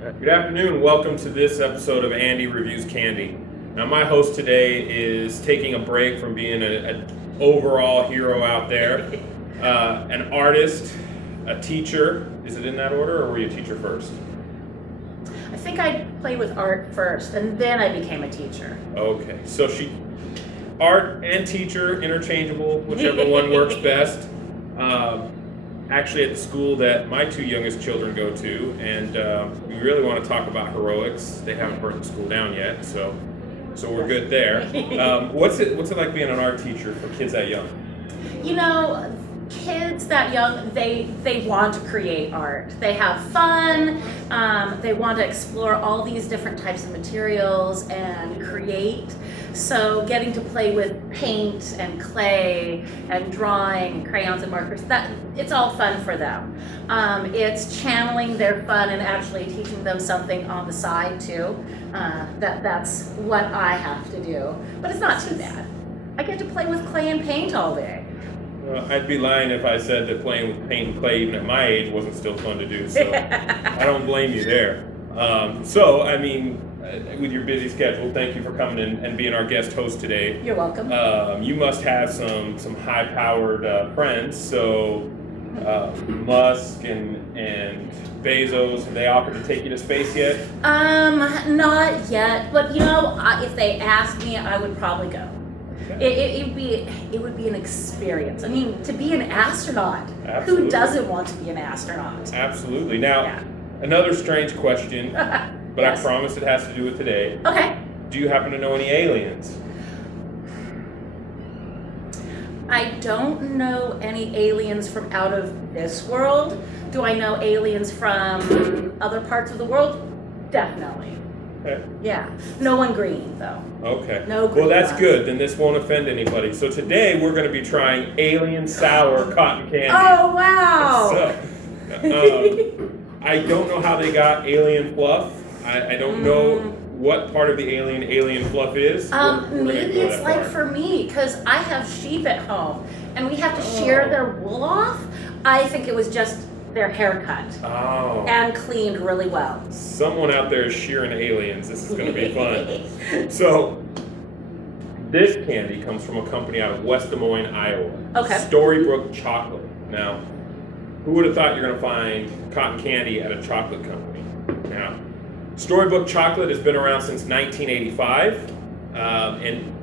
Good afternoon. Welcome to this episode of Andy Reviews Candy. Now, my host today is taking a break from being an overall hero out there, an artist, a teacher. Is it in that order, or were you a teacher first? I think I played with art first, and then I became a teacher. Okay, so art and teacher, interchangeable, whichever one works best. Actually, at the school that my two youngest children go to, and we really want to talk about heroics. They haven't burnt the school down yet, so we're good there. What's it like being an art teacher for kids that young? You know, kids that young, they want to create art. They have fun. They want to explore all these different types of materials and create. So getting to play with paint and clay and drawing and crayons and markers, it's all fun for them. It's channeling their fun and actually teaching them something on the side too. That's what I have to do. But it's not too bad. I get to play with clay and paint all day. I'd be lying if I said that playing with paint and clay, even at my age, wasn't still fun to do. So I don't blame you there. With your busy schedule, thank you for coming in and being our guest host today. You're welcome. You must have some high-powered friends. So Musk and Bezos, have they offered to take you to space yet? Not yet. But you know, if they asked me, I would probably go. It would be an experience. I mean, to be an astronaut. Absolutely. Who doesn't want to be an astronaut? Absolutely. Now, Yeah. Another strange question, but Yes. I promise it has to do with today. Okay. Do you happen to know any aliens? I don't know any aliens from out of this world. Do I know aliens from other parts of the world? Definitely. Okay. Yeah. No one green, though. Okay. No green Well, that's ones. good. Then this won't offend anybody. So today we're going to be trying alien sour cotton candy. Oh, wow. So, I don't know how they got alien fluff. I don't know what part of the alien fluff is. We're gonna Maybe ignore it's that like part. for me, because I have sheep at home, and we have to shear their wool off. I think it was just their haircut Oh. and cleaned really well. Someone out there is shearing aliens. This is going to be fun. So, this candy comes from a company out of West Des Moines, Iowa. Okay. Storybrooke Chocolate. Now, who would have thought you're going to find cotton candy at a chocolate company? Now, Storybrooke Chocolate has been around since 1985, and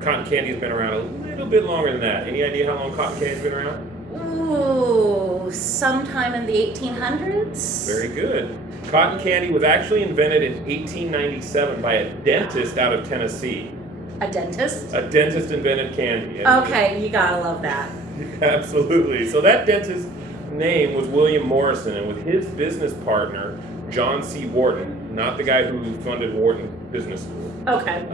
cotton candy has been around a little bit longer than that. Any idea how long cotton candy's been around? Ooh, sometime in the 1800s? Very good. Cotton candy was actually invented in 1897 by a dentist out of Tennessee. A dentist? A dentist invented candy. Okay, you gotta love that. Absolutely. So that dentist's name was William Morrison, and with his business partner, John C. Wharton, not the guy who funded Wharton Business School, Okay.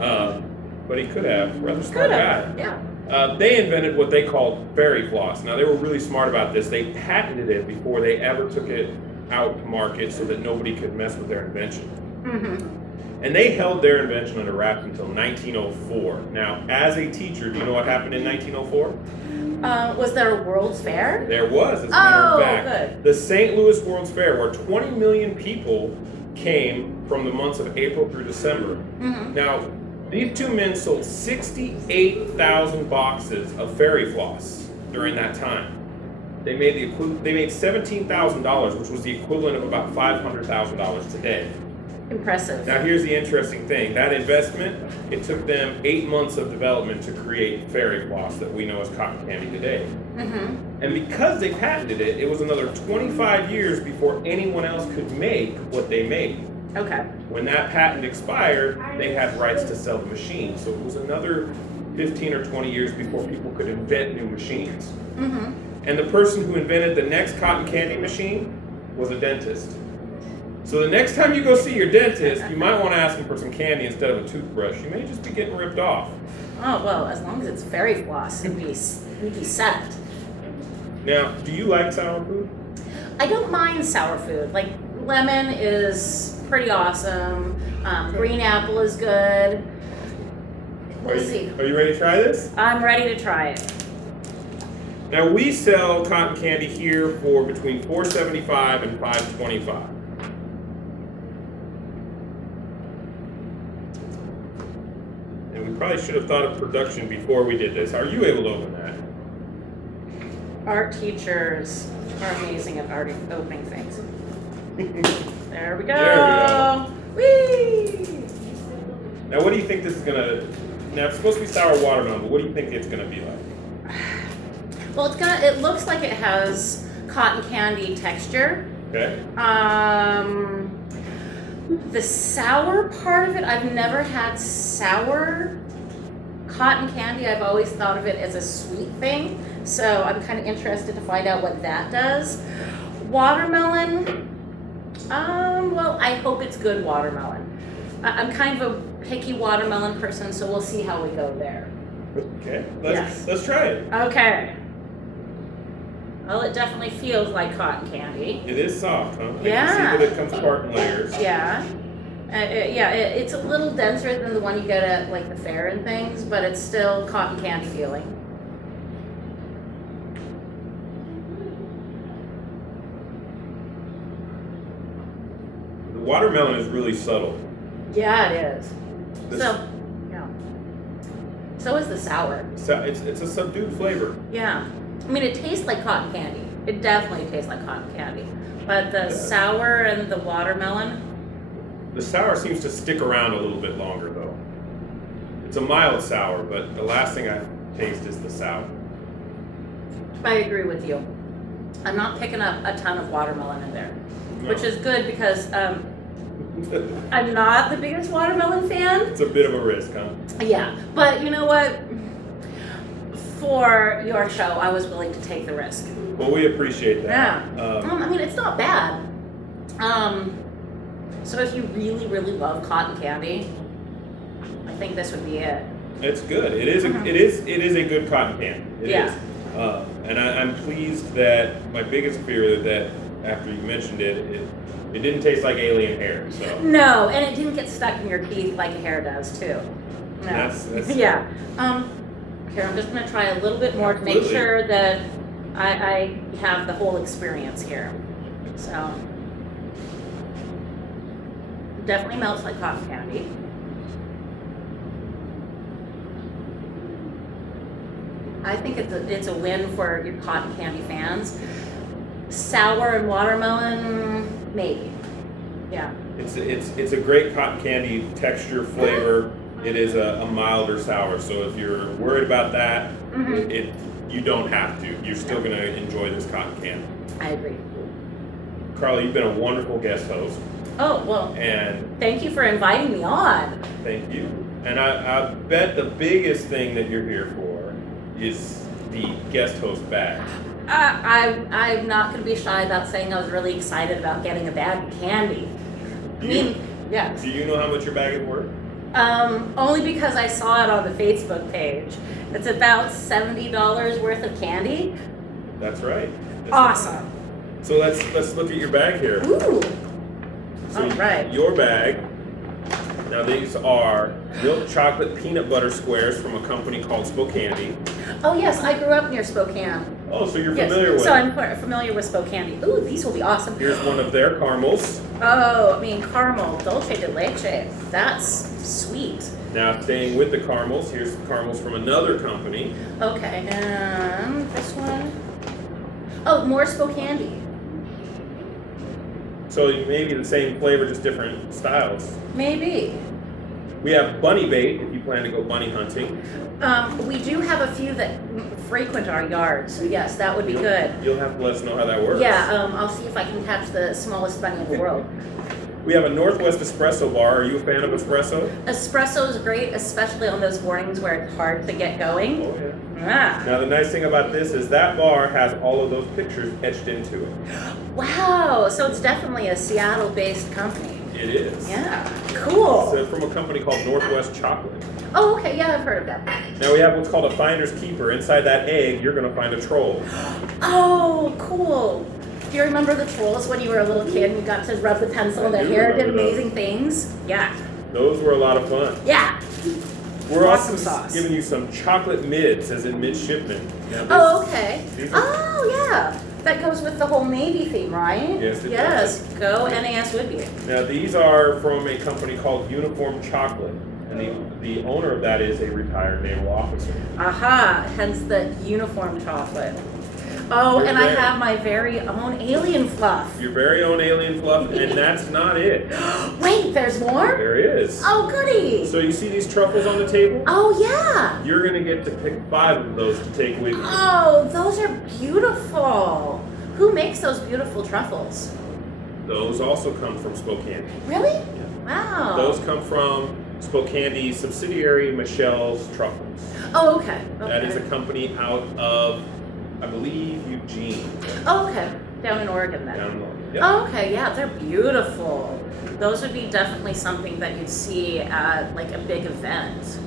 but he could have. Rather smart Could have, guy. yeah. They invented what they called fairy floss. Now, they were really smart about this. They patented it before they ever took it out to market so that nobody could mess with their invention. Mm-hmm. And they held their invention under wraps until 1904. Now, as a teacher, do you know what happened in 1904? Was there a World's Fair? There was, as a matter of Oh, fact. good. The St. Louis World's Fair, where 20 million people came from the months of April through December. Mm-hmm. Now, these two men sold 68,000 boxes of fairy floss during that time. They made $17,000, which was the equivalent of about $500,000 today. Impressive. Now, here's the interesting thing. That investment, it took them 8 months of development to create fairy floss that we know as cotton candy today. Mm-hmm. And because they patented it, it was another 25 years before anyone else could make what they made. Okay. When that patent expired, they had rights to sell the machine. So it was another 15 or 20 years before people could invent new machines. Mm-hmm. And the person who invented the next cotton candy machine was a dentist. So the next time you go see your dentist, you might want to ask him for some candy instead of a toothbrush. You may just be getting ripped off. Oh, well, as long as it's fairy floss, we'd be set. Now, do you like sour food? I don't mind sour food. Like, lemon is pretty awesome. Green apple is good. We'll see. Are you ready to try this? I'm ready to try it. Now, we sell cotton candy here for between $4.75 and $5.25. we probably should have thought of production before we did this. Are you able to open that? Art teachers are amazing at opening things. There we go. There Whee! Now, what do you think this is gonna? Now, it's supposed to be sour watermelon, but what do you think it's gonna be like? Well, it looks like it has cotton candy texture. Okay. The sour part of it, I've never had sour cotton candy. I've always thought of it as a sweet thing. So I'm kind of interested to find out what that does. Watermelon, well, I hope it's good watermelon. I'm kind of a picky watermelon person, so we'll see how we go there. Okay. Yes. Let's try it. Okay. Well, it definitely feels like cotton candy. It is soft, huh? Yeah. I can see that it comes apart in layers. Yeah. It's a little denser than the one you get at like the fair and things, but it's still cotton candy feeling. The watermelon is really subtle. Yeah, it is. This- So is the sour. So it's a subdued flavor. Yeah. I mean, it tastes like cotton candy. It definitely tastes like cotton candy. But the sour and the watermelon. The sour seems to stick around a little bit longer, though. It's a mild sour, but the last thing I taste is the sour. I agree with you. I'm not picking up a ton of watermelon in there, No. which is good because I'm not the biggest watermelon fan. It's a bit of a risk, huh? Yeah, but you know what? For your show, I was willing to take the risk. Well, we appreciate that. Yeah. I mean, it's not bad. So if you really, really love cotton candy, I think this would be it. It's good. It is. Mhm. It is a good cotton candy. It Yeah. is. And I'm pleased that my biggest fear that after you mentioned it didn't taste like alien hair. So No, and it didn't get stuck in your teeth like a hair does too. No. That's Yeah. Here, I'm just gonna try a little bit more to make Absolutely. sure that I have the whole experience here. So, definitely melts like cotton candy. I think it's a win for your cotton candy fans. Sour and watermelon, maybe. Yeah. It's a great cotton candy texture, flavor. It is a milder sour, so if you're worried about that, Mhm. you don't have to. You're still gonna enjoy this cotton candy. I agree. Carly, you've been a wonderful guest host, Oh, well, and thank you for inviting me on. thank you. And I bet the biggest thing that you're here for is the guest host badge. I'm not going to be shy about saying I was really excited about getting a bag of candy. I mean, yes. Do you know how much your bag is worth? Only because I saw it on the Facebook page. It's about $70 worth of candy. That's right. Awesome. So let's look at your bag here. Ooh. So All right. Your bag. Now these are milk chocolate peanut butter squares from a company called Spokandy. Oh yes, I grew up near Spokane. Oh, so you're Yes. familiar with So it. I'm familiar with Spokandy. Ooh, these will be awesome. Here's one of their caramels. Oh, I mean caramel, dulce de leche. That's sweet. Now staying with the caramels, here's caramels from another company. Okay, and this one. Oh, more Spokandy. So maybe the same flavor, just different styles. Maybe. We have bunny bait if you plan to go bunny hunting. We do have a few that frequent our yard, so yes, that would be good. You'll have to let us know how that works. Yeah, I'll see if I can catch the smallest bunny in the world. We have a Northwest espresso bar. Are you a fan of espresso? Espresso is great, especially on those mornings where it's hard to get going. Oh yeah. Ah. Now the nice thing about this is that bar has all of those pictures etched into it. Wow, so it's definitely a Seattle-based company. It is. Yeah, cool. So it's from a company called Northwest Chocolate. Oh, okay, yeah, I've heard of that. Now we have what's called a finder's keeper. Inside that egg, you're going to find a troll. Oh, cool. Do you remember the trolls when you were a little kid and you got to rub the pencil and I their do hair did remember those. amazing things? Yeah. Those were a lot of fun. Yeah. We're Awesome also sauce. giving you some chocolate mids, as in midshipman. Now this- Oh, okay. these are- Oh, yeah. That goes with the whole Navy theme, right? Yes, it Yes. Go NAS Woodbury. Now these are from a company called Uniform Chocolate. And the owner of that is a retired naval officer. Aha, hence the uniform chocolate. Oh, You're and I there. have my very own alien fluff. Your very own alien fluff, and that's not it. Wait, there's more? There is. Oh, goody. So you see these truffles on the table? Oh, yeah. You're gonna get to pick 5 of those to take with you. Oh, those are beautiful. Who makes those beautiful truffles? Those also come from Spokane. Really? Wow. Those come from Spokane's subsidiary Michelle's Truffles. Oh, okay. That is a company out of, I believe, Eugene. Oh, okay. Down in Oregon then. Down in Oregon. Yep. Oh, okay. Yeah, they're beautiful. Those would be definitely something that you'd see at like a big event.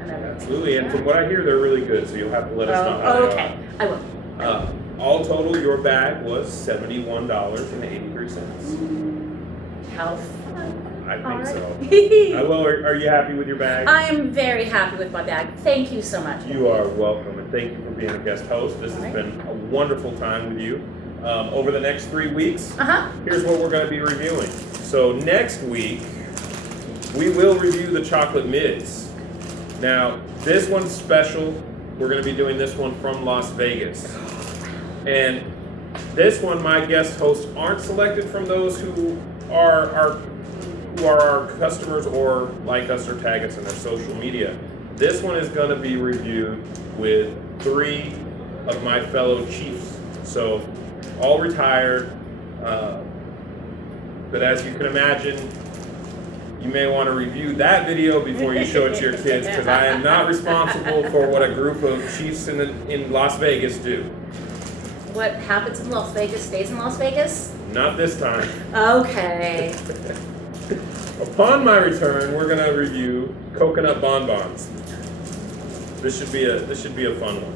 And everything. Absolutely, and from what I hear, they're really good, so you'll have to let us know how okay. I will. they are. All total, your bag was $71.83. How fun. I All think right. so. Well, are you happy with your bag? I am very happy with my bag. Thank you so much. You are welcome, and thank you for being a guest host. This has been a wonderful time with you. Over the next 3 weeks, here's what we're going to be reviewing. So next week, we will review the chocolate mids. Now, this one's special. We're going to be doing this one from Las Vegas. And this one, my guest hosts aren't selected from those who are our customers or like us or tag us in their social media. This one is going to be reviewed with 3 of my fellow chiefs. So, all retired. But as you can imagine, you may want to review that video before you show it to your kids, because I am not responsible for what a group of chiefs in Las Vegas do. What happens in Las Vegas stays in Las Vegas? Not this time. Okay. Upon my return, we're going to review coconut bonbons. This should be a fun one.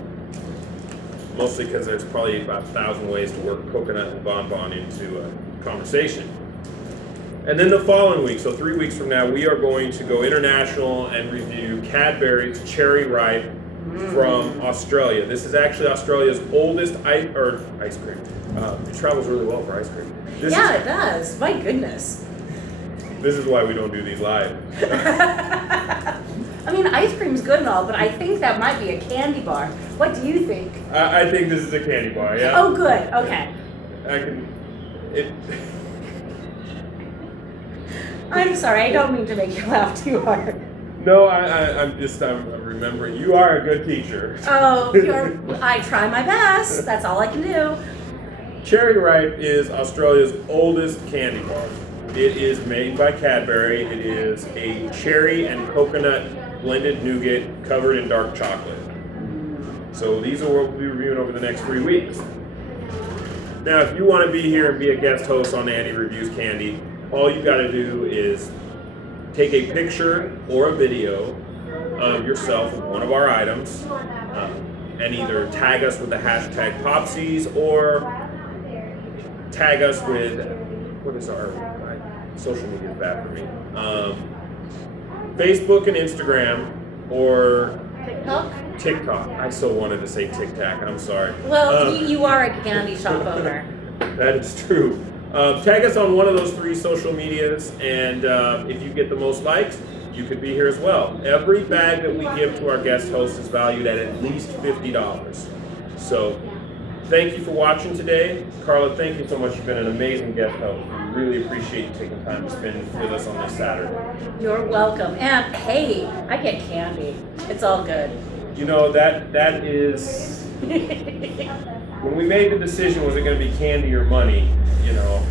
Mostly because there's probably about 1,000 ways to work coconut and bonbon into a conversation. And then the following week, so 3 weeks from now, we are going to go international and review Cadbury's Cherry Ripe from Australia. This is actually Australia's oldest ice cream. It travels really well for ice cream. It does. My goodness. This is why we don't do these live. I mean, ice cream's good and all, but I think that might be a candy bar. What do you think? I think this is a candy bar, yeah. Oh, good. Okay. I'm sorry. I don't mean to make you laugh too hard. No, I'm remembering. You are a good teacher. Oh, I try my best. That's all I can do. Cherry Ripe is Australia's oldest candy bar. It is made by Cadbury. It is a cherry and coconut blended nougat covered in dark chocolate. So these are what we'll be reviewing over the next 3 weeks. Now, if you want to be here and be a guest host on Andy Reviews Candy, all you got to do is take a picture or a video of yourself with one of our items and either tag us with the hashtag Popsies or tag us with, what is our social media is bad for me, Facebook and Instagram or TikTok. I so wanted to say Tic Tac. I'm sorry. Well, you are a candy shop owner. That is true. Tag us on one of those 3 social medias, and if you get the most likes, you could be here as well. Every bag that we give to our guest host is valued at least $50. So, thank you for watching today. Carla, thank you so much. You've been an amazing guest host. We really appreciate you taking time to spend with us on this Saturday. You're welcome. And hey, I get candy. It's all good. You know, that is... When we made the decision, was it going to be candy or money, you know,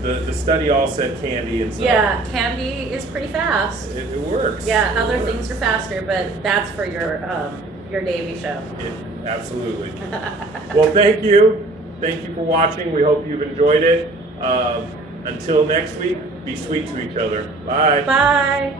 the study all said candy, and so... Yeah, candy is pretty fast. It works. Yeah, other things are faster, but that's for your Davy show. Absolutely. Well, thank you. Thank you for watching. We hope you've enjoyed it. Until next week, be sweet to each other. Bye. Bye.